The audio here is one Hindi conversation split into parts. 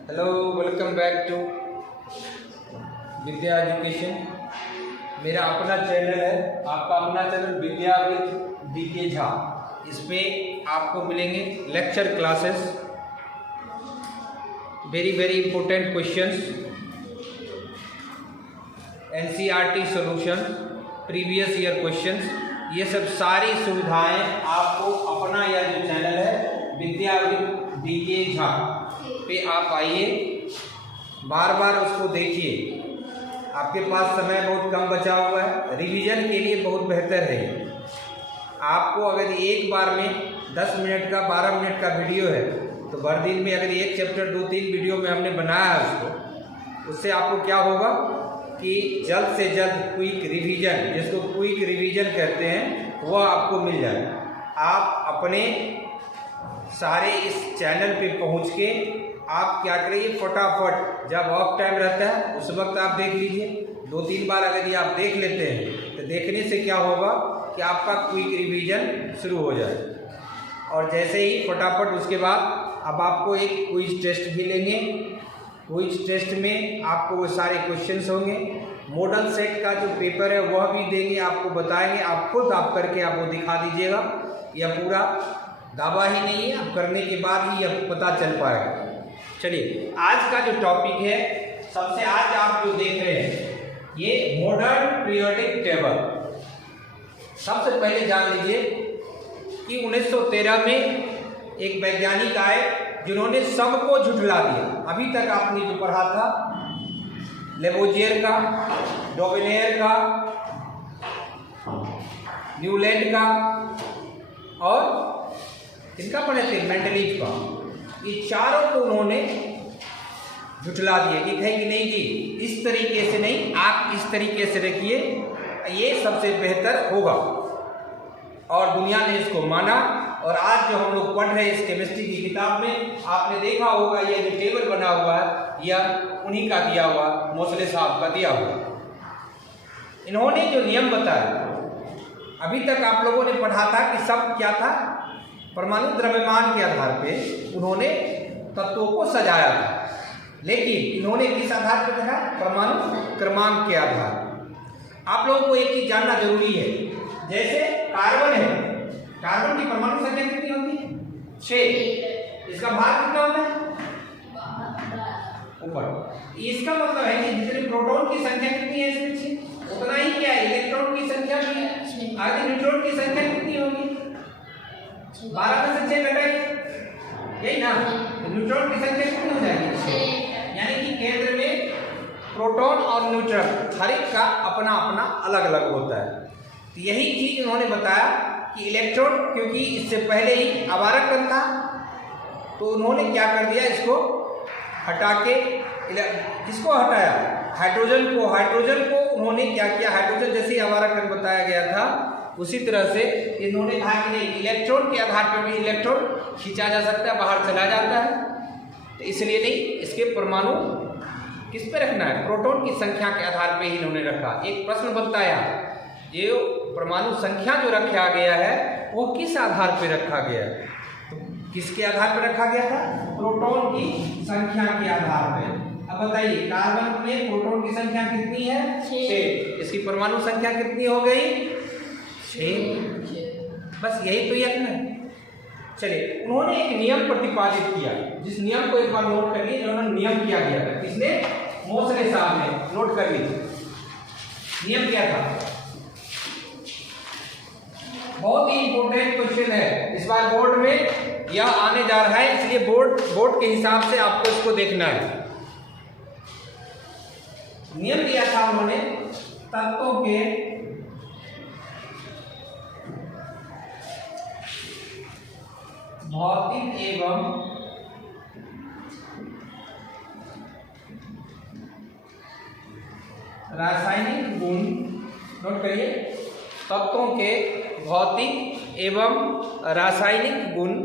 Hello, welcome back to Vidya education. मेरा अपना चैनल है, आपका अपना channel Vidya with DK Jha. इस पे आपको मिलेंगे lecture classes, very very important questions, NCERT solution, previous year questions, ये सब सारी सुविधाएं आपको अपना यह जो चैनल है विद्या विद DK झा पे आप आइए, बार बार उसको देखिए। आपके पास समय बहुत कम बचा हुआ है, रिवीजन के लिए बहुत बेहतर है। आपको अगर एक बार में 10 मिनट का 12 मिनट का वीडियो है तो भर दिन में अगर एक चैप्टर 2-3 वीडियो में हमने बनाया है उसको, उससे आपको क्या होगा कि जल्द से जल्द क्विक रिवीजन, जिसको क्विक रिवीजन कहते हैं, वह आपको मिल जाए। आप अपने सारे इस चैनल पे पहुंच के आप क्या करिए, फटाफट जब ऑफ टाइम रहता है उस वक्त आप देख लीजिए। 2-3 बार अगर ये आप देख लेते हैं तो देखने से क्या होगा कि आपका क्विक रिवीजन शुरू हो जाए। और जैसे ही फटाफट उसके बाद अब आपको एक क्विज टेस्ट भी लेंगे। क्विज टेस्ट में आपको वो सारे क्वेश्चंस होंगे। मॉडल सेट का जो पेपर है वह भी देंगे, आपको बताएंगे, आप खुद आप करके आप वो दिखा दीजिएगा। यह पूरा दावा ही नहीं है, आप करने के बाद ही यह पता चल पाएगा। चलिए, आज का जो टॉपिक है, सबसे आज आप जो देख रहे हैं ये मॉडर्न पीरियोडिक टेबल। सबसे पहले जान लीजिए कि 1913 में एक वैज्ञानिक आए जिन्होंने सबको झुठला दिया। अभी तक आपने जो पढ़ा था लेबोजियर का, डोवेनियर का, न्यूलैंड का और किनका पढ़े थे, मेंडलीव का, ये चारों को उन्होंने झुठला दिया कि कहे कि नहीं जी, इस तरीके से नहीं, आप इस तरीके से रखिए, ये सबसे बेहतर होगा। और दुनिया ने इसको माना। और आज जो हम लोग पढ़ रहे हैं इस केमिस्ट्री की किताब में, आपने देखा होगा ये जो टेबल बना हुआ है यह उन्हीं का दिया हुआ, मोसले साहब का दिया हुआ। इन्होंने जो नियम बताया, अभी तक आप लोगों ने पढ़ा था कि सब क्या था, परमाणु द्रव्यमान के आधार पे उन्होंने तत्वों को सजाया था। लेकिन इन्होंने किस आधार पर देखा, परमाणु क्रमांक के आधार। आप लोगों को एक चीज जानना जरूरी है, जैसे कार्बन है, कार्बन की परमाणु संख्या कितनी होती है, 6। इसका भार कितना होता है, ऊपर। इसका मतलब है कि जितने प्रोटॉन की संख्या कितनी है इसमें 6, उतना ही क्या है इलेक्ट्रॉन की संख्या भी है। आगे न्यूट्रॉन की संख्या कितनी होगी, 12 में से 6 घटाइए, यही ना, न्यूट्रॉन की संख्या कितनी हो जाएगी, 6। यानी कि केंद्र में प्रोटॉन और न्यूट्रॉन हर एक का अपना अपना अलग अलग होता है। तो यही चीज उन्होंने बताया कि इलेक्ट्रॉन, क्योंकि इससे पहले ही आवर्त कण था, तो उन्होंने क्या कर दिया, इसको हटा के, किसको हटाया, हाइड्रोजन को। हाइड्रोजन को उन्होंने क्या किया, हाइड्रोजन जैसे ही आवर्त कण बताया गया था उसी तरह से इन्होंने कहा कि नहीं, इलेक्ट्रॉन के आधार पर भी इलेक्ट्रॉन खींचा जा सकता है, बाहर चला जाता है। तो इसलिए नहीं, इसके परमाणु किस पे रखना है, प्रोटॉन की संख्या के आधार पे ही इन्होंने रखा। एक प्रश्न बनता है, ये परमाणु संख्या जो रखा गया है वो किस आधार पे रखा गया है, तो किसके आधार पर रखा गया था, प्रोटॉन की संख्या के आधार पे। अब बताइए, कार्बन में प्रोटॉन की संख्या कितनी है, 6। इसकी परमाणु संख्या कितनी हो गई, 6। बस यही तो यत्न है। चलिए, उन्होंने एक नियम प्रतिपादित किया, जिस नियम को एक बार नोट कर लीजिए। उन्होंने नियम किया गया था, किसने, मोसले साहब ने, नोट कर लीजिए। नियम क्या था, बहुत ही इंपॉर्टेंट क्वेश्चन है, इस बार बोर्ड में यह आने जा रहा है, इसलिए बोर्ड के हिसाब से आपको इसको देखना है। नियम दिया था उन्होंने, तत्वों के भौतिक एवं रासायनिक गुण, नोट करिए, तत्वों के भौतिक एवं रासायनिक गुण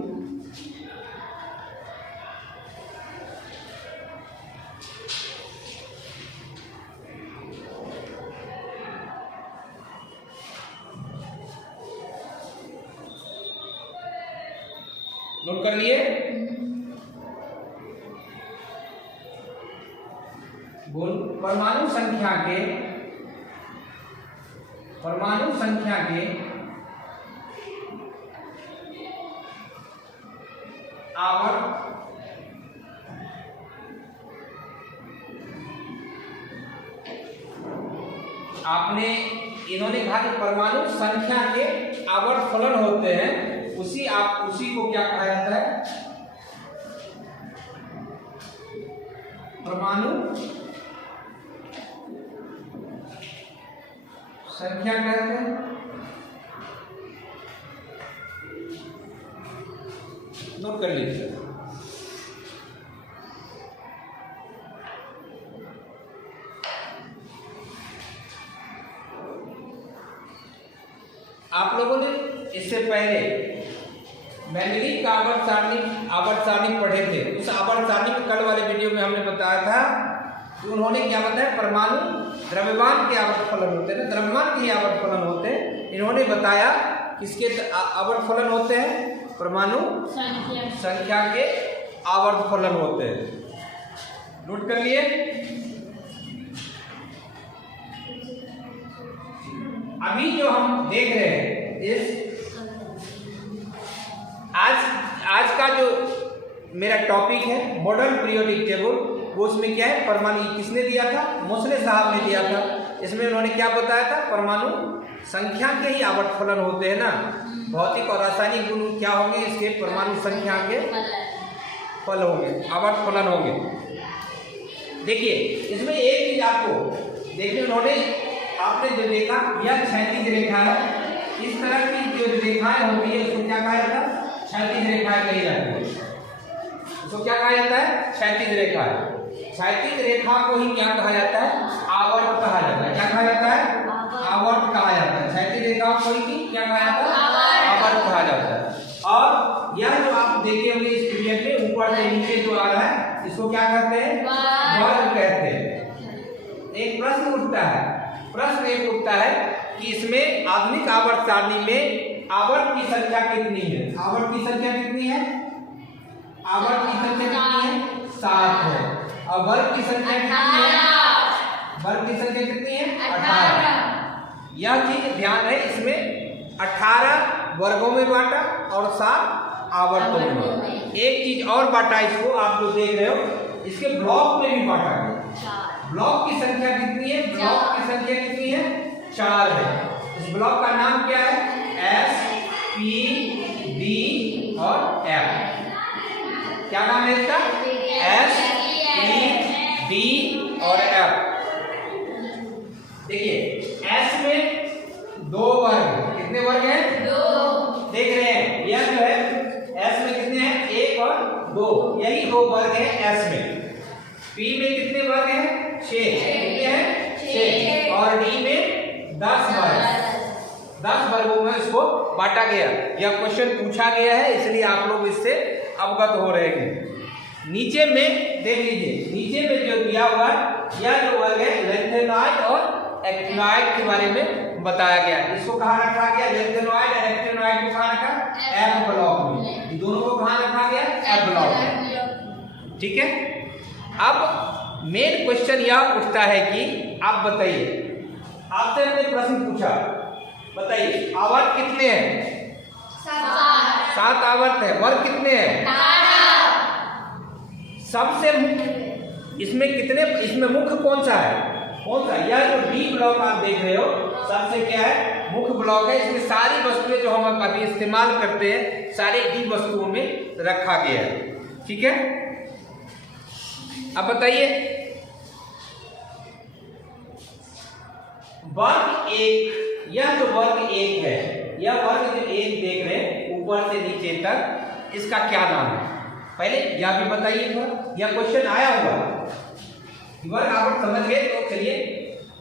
नोट कर लिए, बोल परमाणु संख्या के आवर्त इन्होंने कहा कि परमाणु संख्या के आवर्त फलन होते हैं, उसी को क्या कहा जाता है? परमाणु संख्या कहते हैं। नोट कर लीजिए। आप लोगों ने इससे पहले मैंगनीज का आवर्त सारणी पढ़े थे। उस आवर्त सारणी में कल वाले वीडियो में हमने बताया था कि उन्होंने क्या बताया, परमाणु द्रव्यमान के आवर्त फलन होते हैं ना, द्रव्यमान के आवर्त फलन होते हैं। इन्होंने बताया किसके आवर्त फलन होते हैं? परमाणु संख्या के आवर्त फलन होते हैं। नोट कर लिए। अभी जो हम देख रहे हैं आज का जो मेरा टॉपिक है मॉडर्न पीरियोडिक टेबल, वो उसमें क्या है? परमाणु किसने दिया था? मोसले साहब ने दिया था। इसमें उन्होंने क्या बताया था? परमाणु संख्या के ही आवर्त फलन होते हैं ना। भौतिक और रासायनिक गुण क्या होंगे इसके? परमाणु संख्या के फल होंगे, आवर्त फलन होंगे। देखिए इसमें एक चीज आपको देखिए, उन्होंने आपने जो देखा यह क्षैतिज रेखा है। इस तरह की जो रेखाएं होती है उसको क्या कहा जाता है? क्षैतिज रेखाएं कही जाती है। उसको क्या कहा जाता है? क्षैतिज रेखा। क्षैतिज रेखा को ही क्या कहा जाता है? आवर्त कहा जाता है। क्या कहा जाता है? आवर्त कहा जाता है। क्षैतिज रेखा को ही क्या कहा जाता है? आवर्त कहा जाता है। और यह जो आप देखे होंगे इस पीरियड में ऊपर से नीचे जो आ रहा है इसको क्या कहते हैं? वर्ग कहते हैं। एक प्रश्न उठता है कि इसमें आधुनिक आवर्त सारणी में आवर्त की संख्या कितनी है? आवर्त की संख्या कितनी है? आवर्त की संख्या कितनी है? 7 है। और वर्ग की संख्या कितनी है? वर्ग की संख्या कितनी है? 18। यह चीज ध्यान है, इसमें 18 वर्गों में बांटा और 7 आवर्तों में बांटा। एक चीज और बांटा इसको, आप जो देख रहे हो इसके ब्लॉक में भी बांटा गया। ब्लॉक की संख्या कितनी है? ब्लॉक की संख्या कितनी है? 4 है। इस ब्लॉक का नाम क्या है? S, P, D और F। क्या नाम है इसका? S, P, D और F। देखिए S में 2 वर्ग, कितने वर्ग हैं? 2। देख रहे हैं यह जो है S में कितने हैं? 1 और 2, यही 2 वर्ग है S में। P में कितने वर्ग हैं? 6। कितने हैं? 6। और D में 10 वर्ग। 10 वर्गों में इसको बांटा गया। यह क्वेश्चन पूछा गया है, इसलिए आप लोग इससे अवगत हो रहे हैं। नीचे में देख लीजिए, नीचे में जो दिया हुआ है यह जो वर्ग है लेंथेनॉइड और एक्टिनॉइड के बारे में बताया गया है। इसको कहाँ रखा गया? लेंथेनॉइड और एक्टिनॉइड को कहाँ रखा? F ब्लॉक में। दोनों को कहाँ रखा गया? F ब्लॉक में। ठीक है। अब मेन क्वेश्चन यह उठता है कि आप बताइए, आपसे हमने प्रश्न पूछा, बताइए आवर्त कितने हैं? 7 आवर्त है। वर्ग कितने हैं? 18। सबसे इसमें कितने, इसमें मुख्य कौन सा है? कौन सा? यह जो डी ब्लॉक आप देख रहे हो सबसे क्या है? मुख्य ब्लॉक है। इसमें सारी वस्तुएं जो हम अभी इस्तेमाल करते हैं सारी डी वस्तुओं में रखा गया है। ठीक है। अब बताइए वर्ग 1, यह जो वर्ग 1 है, यह वर्ग जो 1 देख रहे हैं ऊपर से नीचे तक, इसका क्या नाम है? पहले यह भी बताइए थोड़ा। यह क्वेश्चन आया हुआ वर्ग आप समझ गए तो चलिए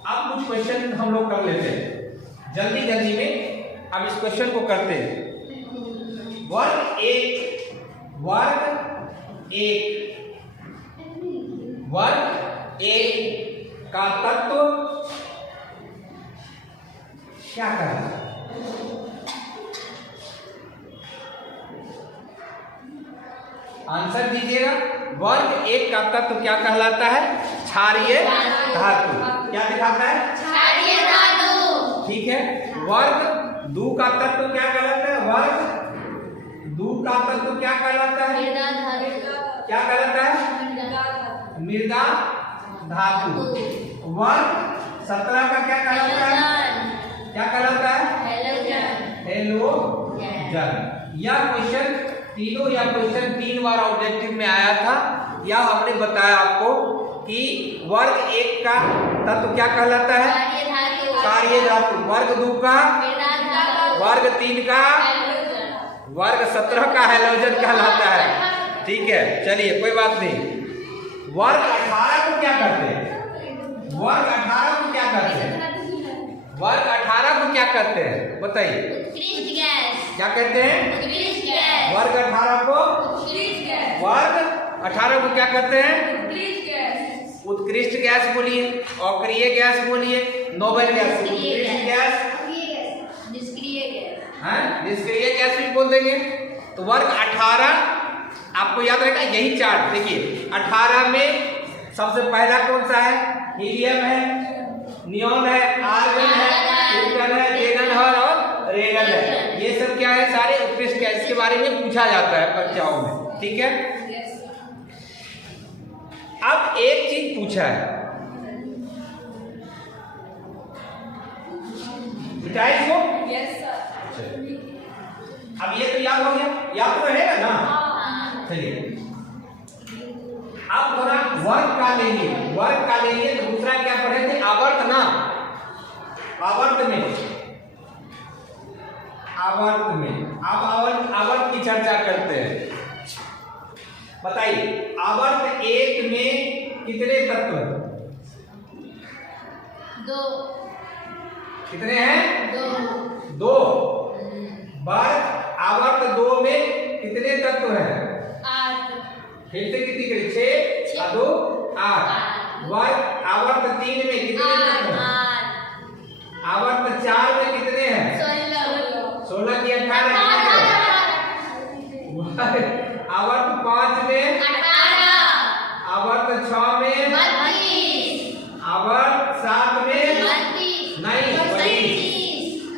अब कुछ क्वेश्चन हम लोग कर लेते हैं जल्दी में। अब इस क्वेश्चन को करते हैं। वर्ग 1 का तत्व क्या कहलाता है? आंसर दीजिएगा। वर्ग 1 का तत्व क्या कहलाता है? क्षारीय धातु। क्या दिखाता है? क्षारीय धातु। ठीक है। वर्ग दू का तत्व क्या कहलाता है? वर्ग दू का तत्व क्या कहलाता है? क्या कहलाता है? मृदा धातु। वर्ग 17 का क्या कहलाता है? क्या कहलाता है? हेलोजन। यह क्वेश्चन तीनों या क्वेश्चन 3 बार ऑब्जेक्टिव में आया था। या हमने बताया आपको कि वर्ग 1 का तत्व क्या कहलाता है? क्षारीय धातु। वर्ग 2 का, वर्ग 3 का, वर्ग 17 का हेलोजन कहलाता है। ठीक है, चलिए कोई बात नहीं। वर्ग 18 को क्या करते हैं? वर्ग 18 को क्या करते हैं? वर्ग 18 को क्या करते हैं बताइए? उत्कृष्ट गैस। क्या कहते हैं? उत्कृष्ट गैस। वर्ग 18 को, उत्कृष्ट गैस। वर्ग 18 को क्या करते हैं? उत्कृष्ट गैस। उत्कृष्ट गैस बोलिए, अक्रिय गैस बोलिए, नोबेल गैस, उत्कृष्ट गैस, निष्क्रिय गैस, निष्क्रिय गैस भी बोल देंगे। तो वर्ग 18 आपको याद रहेगा यही चार्ट। देखिए 18 में सबसे पहला कौन सा है? हीलियम है, नियॉन है, आर्गन है, क्रिप्टन है, जेनन है और रेगन है। ये सब क्या है? सारे उत्कृष्ट गैस के बारे में पूछा जाता है परीक्षाओं में। ठीक है। अब एक चीज पूछा है, को? अब ये तो याद हो गया, याद तो रहेगा ना? चलिए अब थोड़ा वर्ग का लेंगे। वर्ग का लेंगे तो दूसरा क्या पढ़े थे? आवर्त ना, आवर्त में, आवर्त में। अब आवर्त की चर्चा करते हैं। बताइए आवर्त 1 में कितने तत्व हैं? 2। कितने हैं? 2। वर्ग आवर्त 2 में कितने तत्व हैं? 8। फिर से कितनी करी? 6 और 2 8। वर्ग आवर्त 3 में कितने तत्व हैं? आवर्त 4 में कितने हैं? 16 की 18। आवर्त 5 में 18। आवर्त 6 में 32। आवर्त 7 में 32। नहीं 22।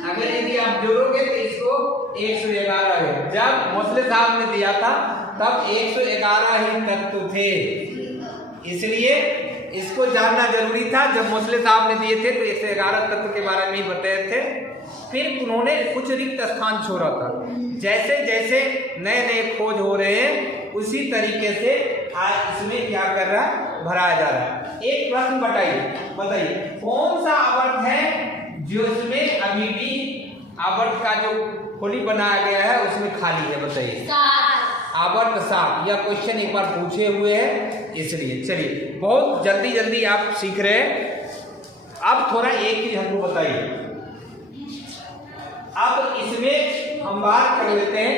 अगर यदि आप जोड़ोगे तो इसको 111 है। जब मोसले साहब ने दिया था तब 111 ही तत्व थे, इसलिए इसको जानना जरूरी था। जब मोसले साहब ने दिए थे तो 111 तत्व के बारे में ही बताए थे। फिर उन्होंने कुछ रिक्त स्थान छोड़ा था। जैसे जैसे नए नए खोज हो रहे हैं उसी तरीके से आज इसमें क्या कर रहा है? भराया जा रहा है। एक प्रश्न बताइए कौन सा आवर्त है जो इसमें अभी भी आवर्त का जो खोली बनाया गया है उसमें खाली है? बताइए। आवर्त 7। यह क्वेश्चन एक बार पूछे हुए हैं, इसलिए चलिए बहुत जल्दी आप सीख रहे हैं। अब थोड़ा एक चीज हमको बताइए। अब इसमें हम बात कर लेते हैं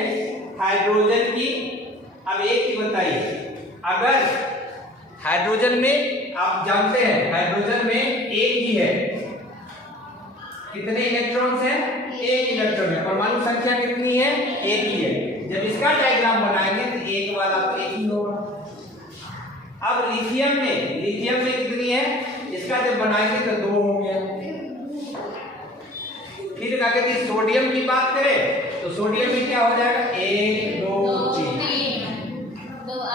हाइड्रोजन की। अब एक चीज बताइए, अगर हाइड्रोजन में आप जानते हैं हाइड्रोजन में एक ही है, कितने इलेक्ट्रॉन्स हैं? एक इलेक्ट्रॉन है। परमाणु संख्या कितनी है? एक ही है। जब इसका डायग्राम बनाएंगे तो एक वाला तो एक ही होगा। अब लिथियम में कितनी है? इसका जब बनाएंगे तो 2 हो गया। फिर क्या कहते हैं सोडियम की बात करें तो सोडियम में क्या हो जाएगा? 1 2 3।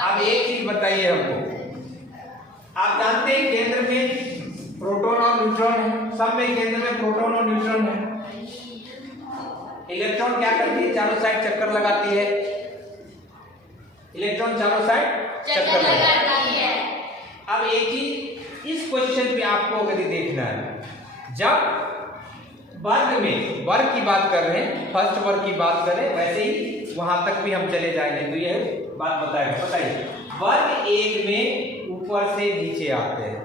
अब एक चीज बताइए हमको, आप जानते हैं केंद्र में प्रोटॉन और न्यूट्रॉन है, सब में केंद्र में प्रोटॉन और न्यूट्रॉन है। इलेक्ट्रॉन क्या करती है? चारों साइड चक्कर लगाती है। इलेक्ट्रॉन चारों साइड चक्कर लगाती है। अब एक चीज इस क्वेश्चन पे आपको अगर देखना है, जब वर्ग की बात कर रहे हैं, फर्स्ट वर्ग की बात कर रहे हैं, वैसे ही वहां तक भी हम चले जाएंगे तो यह बात बताएगा। बताइए वर्ग 1 में ऊपर से नीचे आते हैं।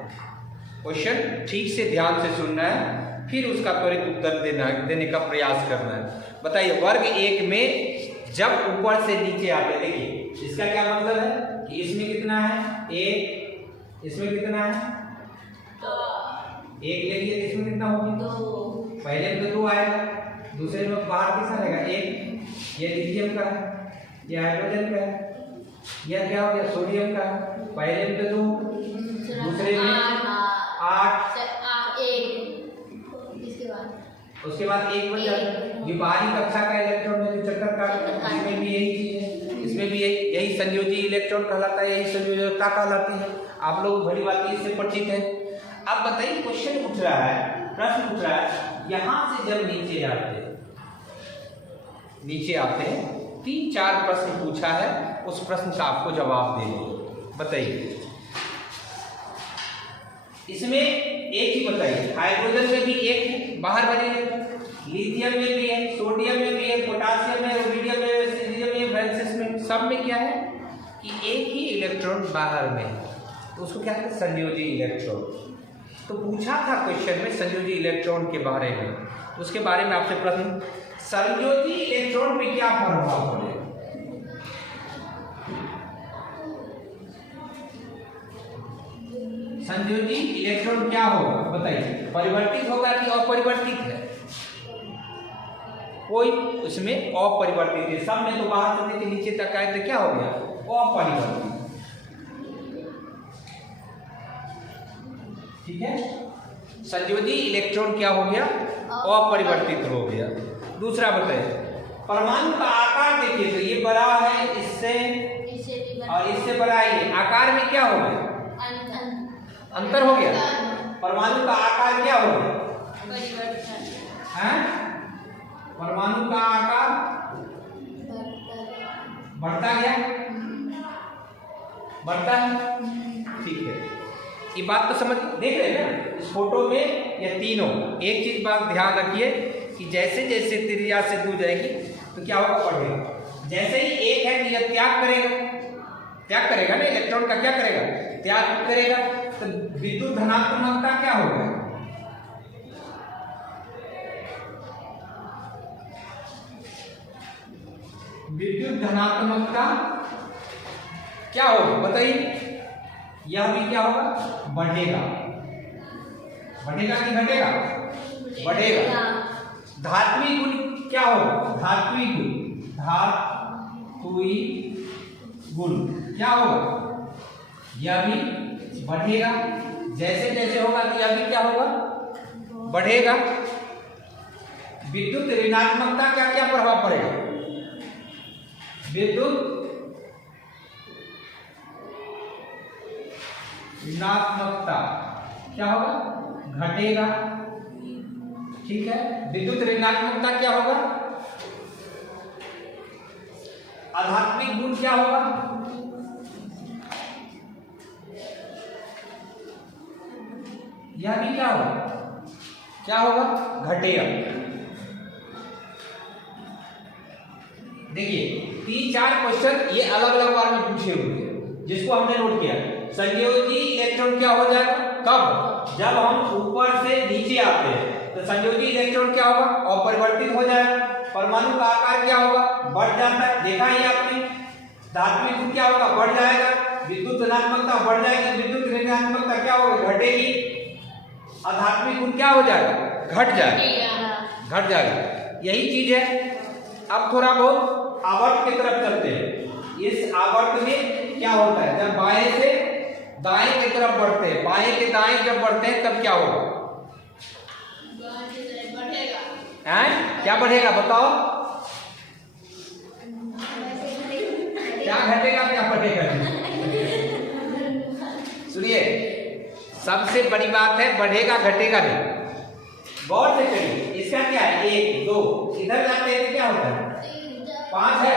क्वेश्चन ठीक से ध्यान से सुनना है, फिर उसका त्वरित उत्तर देने का प्रयास करना है। बताइए वर्ग 1 में जब ऊपर से नीचे आते हैं, देखिए इसका क्या मतलब है कि इसमें कितना है? 1। इसमें कितना है? 1 ले लिए, इसमें कितना होगा? 2। पहले में तो 2 आएगा, दूसरे में बाहर कितना रहेगा? 1। ये लिथियम का है, ये हाइड्रोजन का है। यह क्या हो गया सोडियम का, पहले में तो 2, दूसरे में 8, उसके बाद 1 बन जाता। ये बाहरी कक्षा का इलेक्ट्रॉन है जो चक्कर काटता है, इसमें भी यही चीज है, इसमें भी यही संयोजी इलेक्ट्रॉन कहलाता है, यही संयोजकता कहलाती है। आप लोग भली बात इससे परिचित है। अब बताइए क्वेश्चन पूछ रहा है, प्रश्न पूछ रहा है, यहां से जब नीचे आते हैं 3-4 प्रश्न पूछा है, उस प्रश्न का आपको जवाब देना। बताइए इसमें एक ही बताइए, हाइड्रोजन में भी एक है बाहर बने, लिथियम में भी है, सोडियम में भी है, पोटासियम में, रुबिडियम में, सीरियम में, फ्रांसिस में, सब में क्या है कि एक ही इलेक्ट्रॉन बाहर में है, तो उसको क्या कहते हैं संयोजी इलेक्ट्रॉन। तो पूछा था क्वेश्चन में संयोजी इलेक्ट्रॉन के बारे में, तो उसके बारे में आपसे प्रश्न, संयोजी इलेक्ट्रॉन पे क्या प्रभाव पड़ेगा? संयोजी इलेक्ट्रॉन क्या होगा बताइए, परिवर्तित होगा कि अपरिवर्तित है? कोई उसमें अपरिवर्तित है, सब में तो बाहर से नीचे तक आए तो क्या हो गया अपरिवर्तित। ठीक है, संयोजी इलेक्ट्रॉन क्या हो गया अपरिवर्तित हो गया। दूसरा बताइए, परमाणु का आकार देखिए, तो ये बड़ा है इससे और इससे बड़ा है, ये आकार में क्या हो गया अंतर हो गया, परमाणु का आकार क्या हो गया है, परमाणु का आकार बढ़ता गया, बढ़ता है। ठीक है, ये बात तो समझ देख रहे हैं ना इस फोटो में, ये तीनों। एक चीज बात ध्यान रखिए कि जैसे जैसे त्रिज्या से दूर जाएगी तो क्या होगा बढ़ेगा, जैसे ही एक है तो यह त्याग करेगा ना, इलेक्ट्रॉन का क्या करेगा त्याग करेगा, तो विद्युत धनात्मकता क्या होगा, विद्युत धनात्मकता क्या होगा बताइए, यह भी क्या होगा बढ़ेगा, बढ़ेगा कि घटेगा, बढ़ेगा। धात्विक गुण क्या होगा, धात्विक गुण क्या होगा, यह भी बढ़ेगा, जैसे जैसे होगा तो यह भी क्या होगा बढ़ेगा। विद्युत ऋणात्मकता का क्या प्रभाव पड़ेगा, विद्युत ऋणात्मकता क्या होगा घटेगा। ठीक है, विद्युत ऋणात्मकता क्या होगा, आध्यात्मिक गुण क्या होगा, यह भी क्या होगा घटेगा। देखिए 3-4 क्वेश्चन ये अलग अलग बार में पूछे हुए हैं, जिसको हमने नोट किया। संयोजी इलेक्ट्रॉन क्या हो जाएगा कब, जब हम ऊपर से नीचे आते हैं तो संयोजी इलेक्ट्रॉन क्या होगा अपरिवर्तित हो जाएगा, परमाणु का आकार क्या होगा बढ़ जाता है, देखा ही आपने। धात्विक गुण क्या होगा बढ़ जाएगा, विद्युत ऋणात्मकता बढ़ जाएगी, विद्युत ऋणात्मकता क्या होगी घटेगी, आध्यात्मिक गुण क्या हो जाएगा घट जाएगा। यही चीज है। अब थोड़ा बहुत आवर्त की तरफ चलते हैं। इस आवर्त में क्या होता है, जब बाएं से दाएं की तरफ बढ़ते हैं, बाएं के दाएं जब बढ़ते हैं तब क्या होगा, क्या बढ़ेगा बताओ, क्या घटेगा क्या बढ़ेगा? सुनिए, सबसे बड़ी बात है बढ़ेगा घटेगा नहीं, गौर से करिए। इसका क्या है 1 2, इधर जाते हैं क्या होता है 5 है,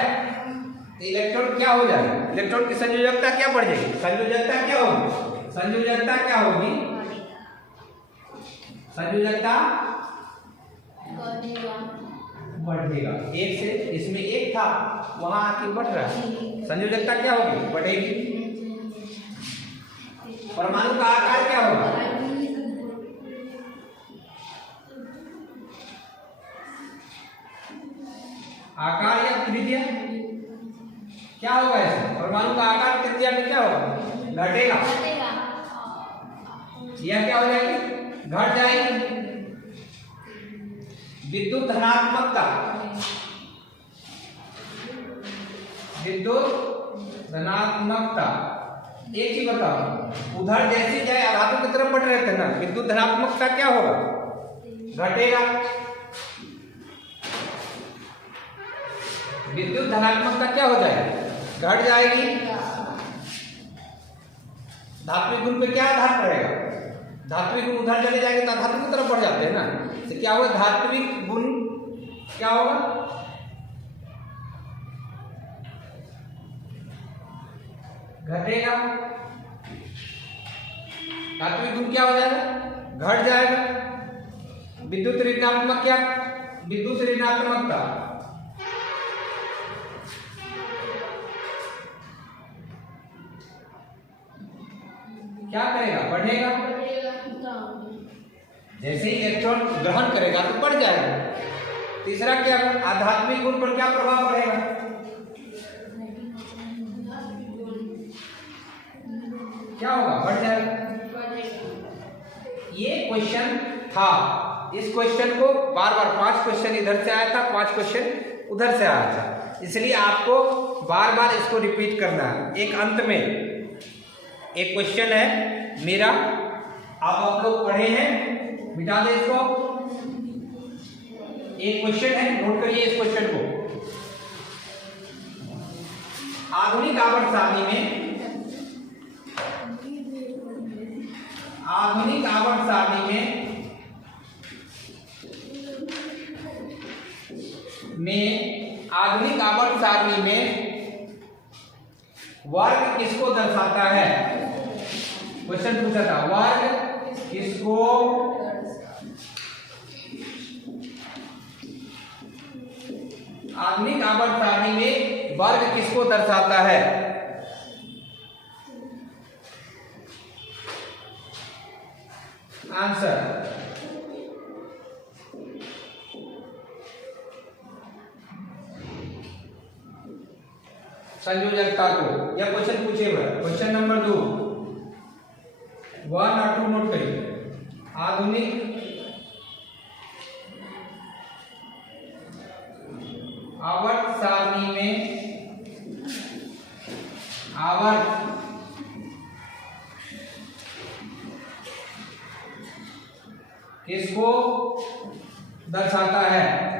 तो इलेक्ट्रॉन क्या हो जाएगा, इलेक्ट्रॉन की संयोजकता क्या बढ़ जाएगी, संयोजकता क्या होगी, संयोजकता क्या होगी, संयोजकता बढ़ेगा। 1 से इसमें 1 था वहां आके बढ़ रहा है, संयोजकता क्या होगी बढ़ेगी। परमाणु का आकार क्या होगा, आकार या त्रिज्या क्या होगा इसमें, परमाणु का आकार त्रिज्या में क्या होगा घटेगा, यह क्या हो जाएगी घट जाएगी। विद्युत धनात्मकता, विद्युत धनात्मकता। एक चीज बताओ, उधर जैसे जाए आधातु की तरफ बढ़ रहे थे ना, विद्युत धनात्मकता क्या होगा? घटेगा। विद्युत धनात्मकता क्या हो जाएगी? घट जाएगी। धात्विक गुण पे क्या आधार रहेगा? धात्विक गुण उधर चले जाएंगे तो अधातु की तरफ बढ़ जाते हैं ना, तो क्या होगा? धात्विक गुण क्या होगा? घटेगा। धात्विक गुण क्या हो जाएगा? घट जाएगा। विद्युत ऋणात्मक क्या? विद्युत ऋणात्मकता क्या करेगा? बढ़ेगा। जैसे ही इलेक्ट्रॉन ग्रहण करेगा तो बढ़ जाएगा। तीसरा क्या? आध्यात्मिक गुण पर क्या प्रभाव पड़ेगा? क्या होगा? बढ़ जाएगा। ये क्वेश्चन था। इस क्वेश्चन को बार बार 5 क्वेश्चन इधर से आया था, 5 क्वेश्चन उधर से आया था, इसलिए आपको बार बार इसको रिपीट करना है। एक अंत में एक क्वेश्चन है मेरा, आप लोग पढ़े हैं, मिटा दे इसको। एक क्वेश्चन है, नोट करिए इस क्वेश्चन को। आधुनिक आवर्त सारणी में आधुनिक आवर्त सारणी आधुनिक आवर्त सारणी में वर्ग किसको दर्शाता है? क्वेश्चन पूछा था, वर्ग किसको आधुनिक आवर्त सारणी में वर्ग किसको दर्शाता है? आंसर संयोजकता को। यह क्वेश्चन पूछे हुए। क्वेश्चन नंबर 2, 1 और 2 नोट करिए। आधुनिक आवर्त सारणी में आवर्त किसको दर्शाता है?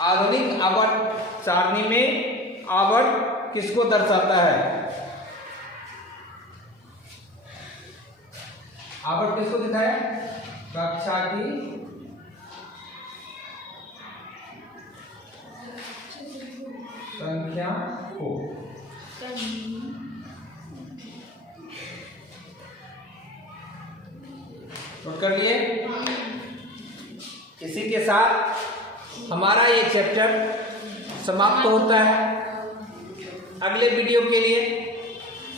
आधुनिक आवर्त सारणी में आवर्त किसको दर्शाता है? आवर्त किसको दिखाया? कक्षा की संख्या को। नोट कर लिए? इसी के साथ हमारा ये चैप्टर समाप्त होता है। अगले वीडियो के लिए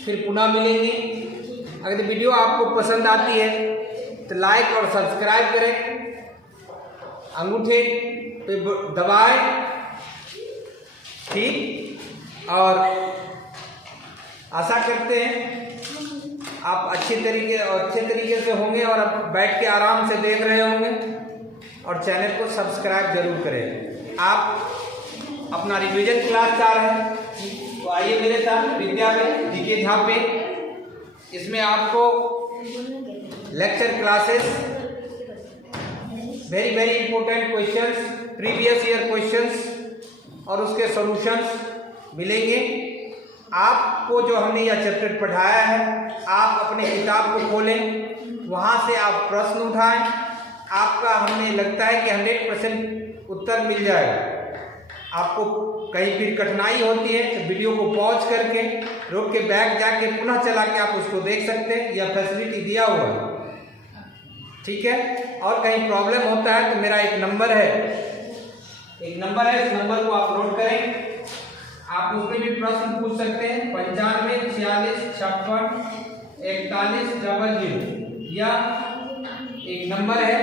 फिर पुनः मिलेंगे। अगर वीडियो आपको पसंद आती है तो लाइक और सब्सक्राइब करें, अंगूठे पे दबाएं, ठीक। और आशा करते हैं आप अच्छे तरीके से होंगे और आप बैठ के आराम से देख रहे होंगे, और चैनल को सब्सक्राइब जरूर करें। आप अपना रिवीजन क्लास चाह रहे हैं तो आइए मेरे साथ विद्या में डीके झा पे। इसमें आपको lecture classes, very very important questions, previous year questions और उसके सॉल्यूशंस मिलेंगे। आपको जो हमने यह चैप्टर पढ़ाया है, आप अपने किताब को खोलें, वहाँ से आप प्रश्न उठाएं। आपका हमें लगता है कि 100% उत्तर मिल जाएगा। आपको कहीं फिर कठिनाई होती है तो वीडियो को पॉज करके रोक के बैक जाके पुनः चला के आप उसको देख सकते हैं। यह फैसिलिटी दिया हुआ है, ठीक है। और कहीं प्रॉब्लम होता है तो मेरा एक नंबर है, इस नंबर को आप नोट करें। आप उसमें भी प्रश्न पूछ सकते हैं। 95 46 56 41 00, या एक नंबर है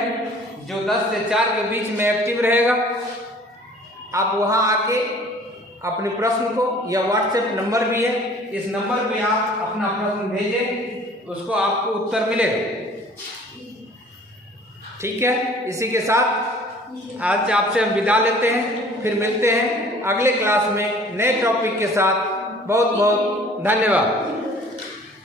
जो 10 से 4 के बीच में एक्टिव रहेगा। आप वहां आके अपने प्रश्न को, या व्हाट्सएप नंबर भी है, इस नंबर पे आप अपना प्रश्न भेजें, उसको आपको उत्तर मिलेगा। ठीक है, इसी के साथ आज आपसे हम विदा लेते हैं, फिर मिलते हैं अगले क्लास में नए टॉपिक के साथ। बहुत बहुत धन्यवाद।